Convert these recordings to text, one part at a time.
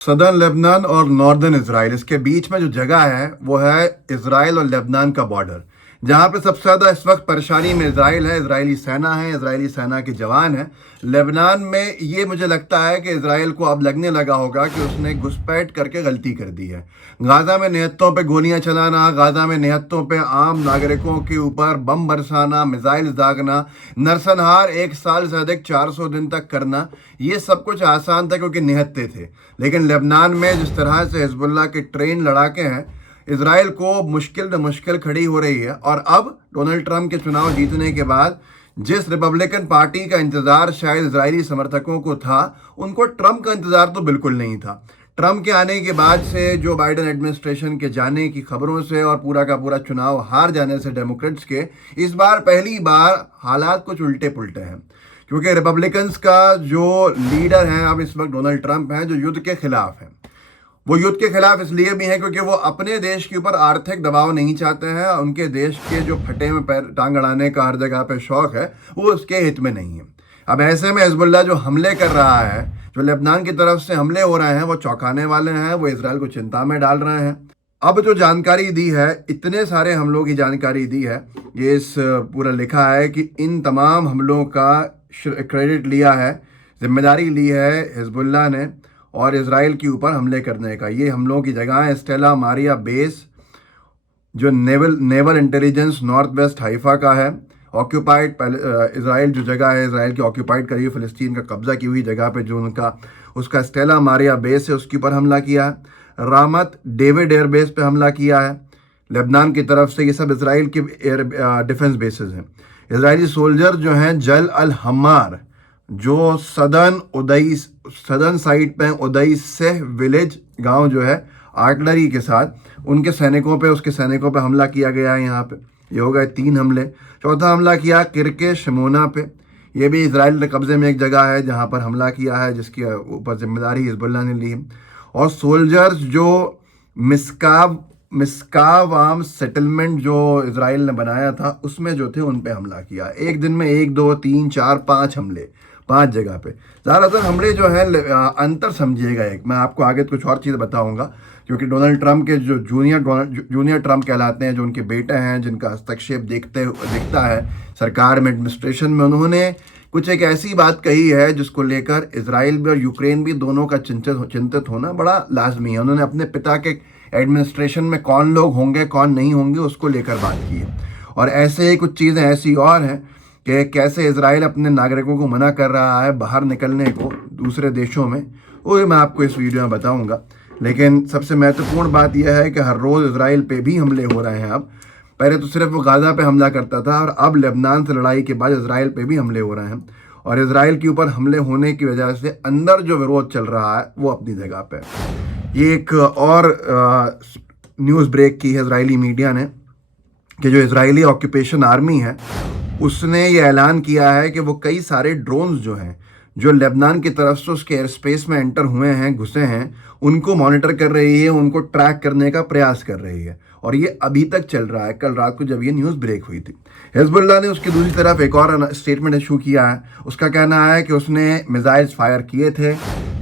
Southern Lebanon और northern Israel, इसके बीच में जो जगह है वो है इसराइल और लेबनान का बॉर्डर, जहाँ पे सबसे ज़्यादा इस वक्त परेशानी में इसराइल है। इसराइली सेना है, इसराइली सेना के जवान हैं। लेबनान में ये मुझे लगता है कि इसराइल को अब लगने लगा होगा कि उसने घुसपैठ करके गलती कर दी है। गाज़ा में निहत्तों पे गोलियां चलाना, गाज़ा में निहत्तों पे आम नागरिकों के ऊपर बम बरसाना, मिसाइल दागना, नरसंहार 1 साल से अधिक 400 दिन तक करना, ये सब कुछ आसान था क्योंकि निहत्ते थे। लेकिन लेबनान में जिस तरह से हिजबुल्लाह के ट्रेन लड़ाके हैं, इसराइल को मुश्किल न मुश्किल खड़ी हो रही है। और अब डोनाल्ड ट्रंप के चुनाव जीतने के बाद जिस रिपब्लिकन पार्टी का इंतजार शायद इजरायली समर्थकों को था, उनको ट्रंप का इंतजार तो बिल्कुल नहीं था। ट्रंप के आने के बाद से, जो बाइडेन एडमिनिस्ट्रेशन के जाने की खबरों से और पूरा का पूरा चुनाव हार जाने से डेमोक्रेट्स के, इस बार पहली बार हालात कुछ उल्टे पुल्टे हैं। क्योंकि रिपब्लिकन्स का जो लीडर हैं अब इस वक्त डोनाल्ड ट्रंप हैं, जो युद्ध के खिलाफ हैं। वो युद्ध के खिलाफ इसलिए भी है क्योंकि वो अपने देश के ऊपर आर्थिक दबाव नहीं चाहते हैं। उनके देश के जो फटे में पैर टांग अड़ाने का हर जगह पे शौक है, वो उसके हित में नहीं है। अब ऐसे में हिजबुल्लाह जो हमले कर रहा है, जो लेबनान की तरफ से हमले हो रहे हैं, वो चौंकाने वाले हैं, वो इसराइल को चिंता में डाल रहे हैं। अब जो जानकारी दी है, इतने सारे हमलों की जानकारी दी है, ये इस पूरा लिखा है कि इन तमाम हमलों का क्रेडिट लिया है, जिम्मेदारी ली है हिजबुल्लाह ने और इसराइल के ऊपर हमले करने का। ये हमलों की जगह है स्टेला मारिया बेस, जो naval intelligence north west Haifa का है। ऑक्यूपाइड इसराइल जो जगह है, इसराइल की ऑक्यूपाइड करी हुई फ़लस्तीन का कब्जा की हुई जगह पे जो उसका स्टेला मारिया बेस है, उसके ऊपर हमला किया है। रामत डेविड एयरबेस पे हमला किया है लेबनान की तरफ से। ये सब इसराइल के एयर डिफेंस बेसेस हैं। इसराइली सोल्जर जो हैं जल अल हमार, जो सदर्न साइड पे उदई सेह विलेज गांव जो है, आर्टिलरी के साथ उनके सैनिकों पे, उसके सैनिकों पे हमला किया गया है। यहाँ पे ये हो गए 3 हमले। चौथा हमला किया किरके शमोना पे, ये भी इसराइल के कब्जे में एक जगह है जहाँ पर हमला किया है, जिसकी ऊपर जिम्मेदारी हिजबुल्लाह ने ली है। और सोल्जर्स जो मिस्काव आर्म सेटलमेंट जो इसराइल ने बनाया था, उसमें जो थे उन पे हमला किया। एक दिन में 1 2 3 4 5 हमले, 5 जगह पे। ज़्यादातर हमले जो है अंतर समझिएगा। एक मैं आपको आगे कुछ और चीज़ बताऊंगा, क्योंकि डोनाल्ड ट्रंप के जो जूनियर ट्रंप कहलाते हैं, जो उनके बेटे हैं, जिनका हस्तक्षेप दिखता है सरकार में, एडमिनिस्ट्रेशन में, उन्होंने कुछ एक ऐसी बात कही है जिसको लेकर इसराइल भी और यूक्रेन भी दोनों का चिंतित होना बड़ा लाजमी है। उन्होंने अपने पिता के एडमिनिस्ट्रेशन में कौन लोग होंगे कौन नहीं होंगे उसको लेकर बात की है। और ऐसे ही कुछ चीज़ें ऐसी और हैं कि कैसे इसराइल अपने नागरिकों को मना कर रहा है बाहर निकलने को दूसरे देशों में, वो भी मैं आपको इस वीडियो में बताऊंगा। लेकिन सबसे महत्वपूर्ण बात यह है कि हर रोज़ इसराइल पे भी हमले हो रहे हैं। अब पहले तो सिर्फ वो गाज़ा पे हमला करता था, और अब लेबनान से लड़ाई के बाद इसराइल पे भी हमले हो रहे हैं। और इसराइल के ऊपर हमले होने की वजह से अंदर जो विरोध चल रहा है वो अपनी जगह पे। ये एक और न्यूज़ ब्रेक की है इसराइली मीडिया ने कि जो इसराइली ऑक्यूपेशन आर्मी है, उसने ये ऐलान किया है कि वो कई सारे ड्रोन्स जो हैं, जो लेबनान की तरफ से उसके एयर स्पेस में एंटर हुए हैं, घुसे हैं, उनको मॉनिटर कर रही है, उनको ट्रैक करने का प्रयास कर रही है। और ये अभी तक चल रहा है, कल रात को जब ये न्यूज़ ब्रेक हुई थी। हिजबुल्लाह ने उसकी दूसरी तरफ एक और स्टेटमेंट इशू किया है। उसका कहना है कि उसने मिसाइल्स फायर किए थे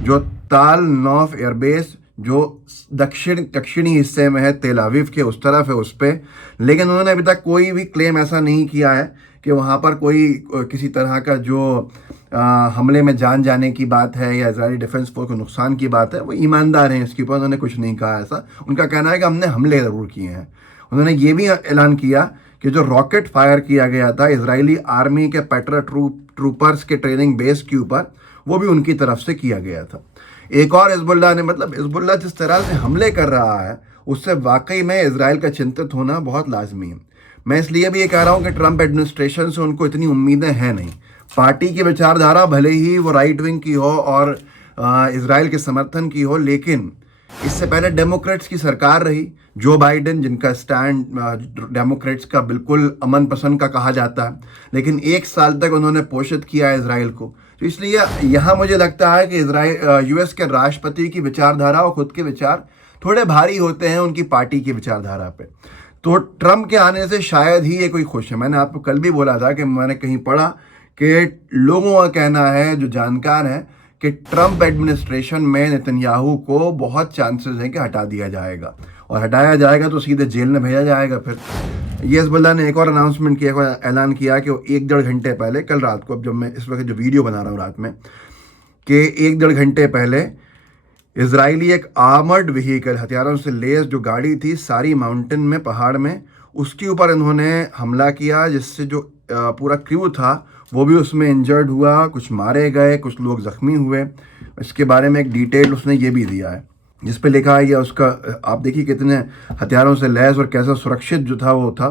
जो ताल नौफ एयरबेस, जो दक्षिणी हिस्से में है, तेल अवीव के उस तरफ है, उस पर। लेकिन उन्होंने अभी तक कोई भी क्लेम ऐसा नहीं किया है कि वहाँ पर कोई किसी तरह का जो हमले में जान जाने की बात है या इजरायली डिफेंस फोर्स को नुकसान की बात है। वो ईमानदार हैं इसके ऊपर, उन्होंने कुछ नहीं कहा ऐसा। उनका कहना है कि हमने हमले ज़रूर किए हैं। उन्होंने ये भी ऐलान किया कि जो रॉकेट फायर किया गया था इजरायली आर्मी के पैट्रा ट्रूपर्स के ट्रेनिंग बेस के ऊपर, वो भी उनकी तरफ से किया गया था। एक और हिजबुल्लाह ने, मतलब हिजबुल्लाह जिस तरह से हमले कर रहा है, उससे वाकई में इसराइल का चिंतित होना बहुत लाजमी है। मैं इसलिए भी ये कह रहा हूँ कि ट्रंप एडमिनिस्ट्रेशन से उनको इतनी उम्मीदें हैं नहीं। पार्टी की विचारधारा भले ही वो राइट विंग की हो और इसराइल के समर्थन की हो, लेकिन इससे पहले डेमोक्रेट्स की सरकार रही, जो बाइडेन, जिनका स्टैंड डेमोक्रेट्स का बिल्कुल अमन पसंद का कहा जाता है, लेकिन 1 साल तक उन्होंने पोषित किया इसराइल को। तो इसलिए यहाँ मुझे लगता है कि यूएस के राष्ट्रपति की विचारधारा और खुद के विचार थोड़े भारी होते हैं उनकी पार्टी की विचारधारा पे। तो ट्रंप के आने से शायद ही ये कोई खुश है। मैंने आपको कल भी बोला था कि मैंने कहीं पढ़ा कि लोगों का कहना है, जो जानकार हैं, कि ट्रंप एडमिनिस्ट्रेशन में नेतन्याहू को बहुत चांसेस हैं कि हटा दिया जाएगा, और हटाया जाएगा तो सीधे जेल में भेजा जाएगा। फिर ये हिजबुल्लाह ने एक और अनाउंसमेंट किया, एक और ऐलान किया कि वो 1-1.5 घंटे पहले, कल रात को, अब जब मैं इस वक्त जो वीडियो बना रहा हूँ रात में, कि 1-1.5 घंटे पहले इजरायली एक आर्मर्ड व्हीकल, हथियारों से लेस जो गाड़ी थी सारी माउंटेन में, पहाड़ में, उसके ऊपर इन्होंने हमला किया, जिससे जो पूरा क्रू था वो भी उसमें इंजर्ड हुआ, कुछ मारे गए, कुछ लोग ज़ख्मी हुए। इसके बारे में एक डिटेल उसने ये भी दिया है, जिस पे लिखा है, या उसका आप देखिए कितने हथियारों से लैस और कैसा सुरक्षित जो था वो था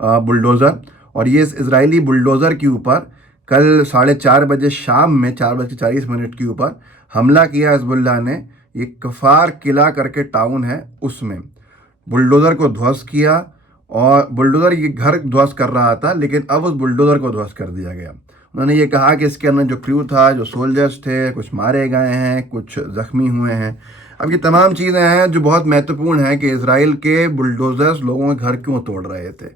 बुलडोज़र। और ये इस इजरायली बुलडोज़र के ऊपर कल 4:30 बजे शाम में 4:40 के ऊपर हमला किया हिजबुल्लाह ने। ये कफ़ार किला करके टाउन है, उसमें बुलडोज़र को ध्वस्त किया, और बुलडोज़र ये घर ध्वस्त कर रहा था, लेकिन अब उस बुलडोज़र को ध्वस्त कर दिया गया। उन्होंने ये कहा कि इसके अंदर जो क्रू था, जो सोल्जर्स थे, कुछ मारे गए हैं, कुछ ज़ख्मी हुए हैं। अब ये तमाम चीज़ें हैं जो बहुत महत्वपूर्ण हैं कि इजराइल के बुलडोज़र्स लोगों के घर क्यों तोड़ रहे थे।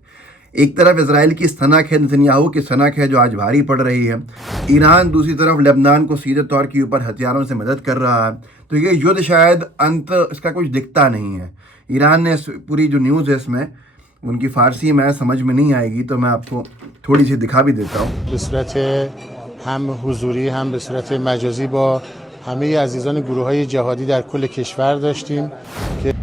एक तरफ इजराइल की सनक है, नेतन्याहू की सनक है जो आज भारी पड़ रही है। ईरान दूसरी तरफ लेबनान को सीधे तौर के ऊपर हथियारों से मदद कर रहा है। तो ये युद्ध शायद अंत इसका कुछ दिखता नहीं है। ईरान ने पूरी जो न्यूज़ है इसमें, उनकी फ़ारसी में समझ में नहीं आएगी, तो मैं आपको थोड़ी सी दिखा भी देता हूँ। बसूरत हम हुजूरी हम बसूरत मजाजी बा हमें अजीज़ान गुरूह जहादी दर कुल कश्वर दाश्तीम।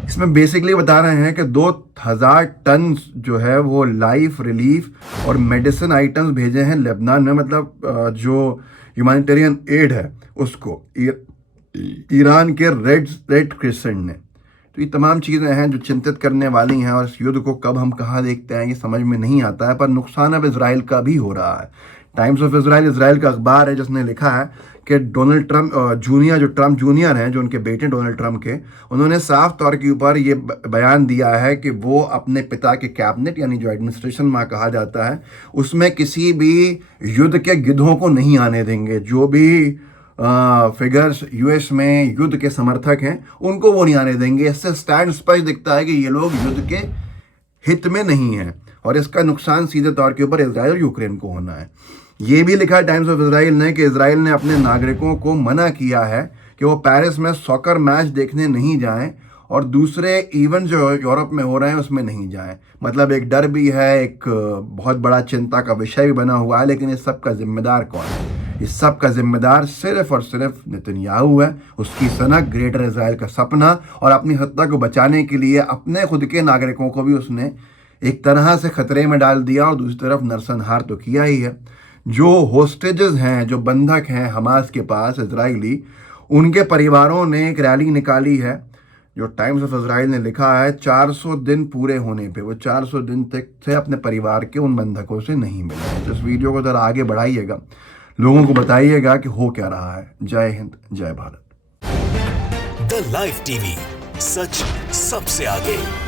इसमें बेसिकली बता रहे हैं कि 2000 टन जो है वो लाइफ रिलीफ और मेडिसिन आइटम्स भेजे हैं लेबनान में, मतलब जो ह्यूमैनिटेरियन एड है उसको ईरान के रेड क्रिसेंट ने। तो ये तमाम चीज़ें हैं जो चिंतित करने वाली हैं, और इस युद्ध को कब हम कहाँ देखते हैं ये समझ में नहीं आता है। पर नुकसान अब इजराइल का भी हो रहा है। टाइम्स ऑफ इजराइल का अखबार है, जिसने लिखा है कि डोनाल्ड ट्रंप जूनियर, जो ट्रंप जूनियर हैं, जो उनके बेटे डोनाल्ड ट्रंप के, उन्होंने साफ तौर के ऊपर ये बयान दिया है कि वो अपने पिता के कैबिनेट, यानी जो एडमिनिस्ट्रेशन में कहा जाता है, उसमें किसी भी युद्ध के गिद्धों को नहीं आने देंगे। जो भी फिगर्स यूएस में युद्ध के समर्थक हैं उनको वो नहीं आने देंगे। इससे स्टैंड स्पष्ट दिखता है कि ये लोग युद्ध के हित में नहीं हैं, और इसका नुकसान सीधे तौर के ऊपर इजराइल और यूक्रेन को होना है। ये भी लिखा है टाइम्स ऑफ इजराइल ने कि इजराइल ने अपने नागरिकों को मना किया है कि वो पेरिस में सॉकर मैच देखने नहीं जाएं, और दूसरे इवेंट जो यूरोप में हो रहे हैं उसमें नहीं जाएं। मतलब एक डर भी है, एक बहुत बड़ा चिंता का विषय भी बना हुआ है। लेकिन इस सब का जिम्मेदार कौन है? इस सब का जिम्मेदार सिर्फ और सिर्फ नेतन्याहू है, उसकी सनक, ग्रेटर इजराइल का सपना, और अपनी सत्ता को बचाने के लिए अपने खुद के नागरिकों को भी उसने एक तरह से खतरे में डाल दिया, और दूसरी तरफ नरसंहार तो किया ही है। जो होस्टेजेस हैं, जो बंधक हैं हमास के पास इजरायली, उनके परिवारों ने एक रैली निकाली है, जो टाइम्स ऑफ इजराइल ने लिखा है 400 दिन पूरे होने पे वो 400 दिन तक से अपने परिवार के उन बंधकों से नहीं मिले। तो इस वीडियो को जरा आगे बढ़ाइएगा, लोगों को बताइएगा कि हो क्या रहा है। जय हिंद, जय भारत। द लाइव टीवी, सच सबसे आगे।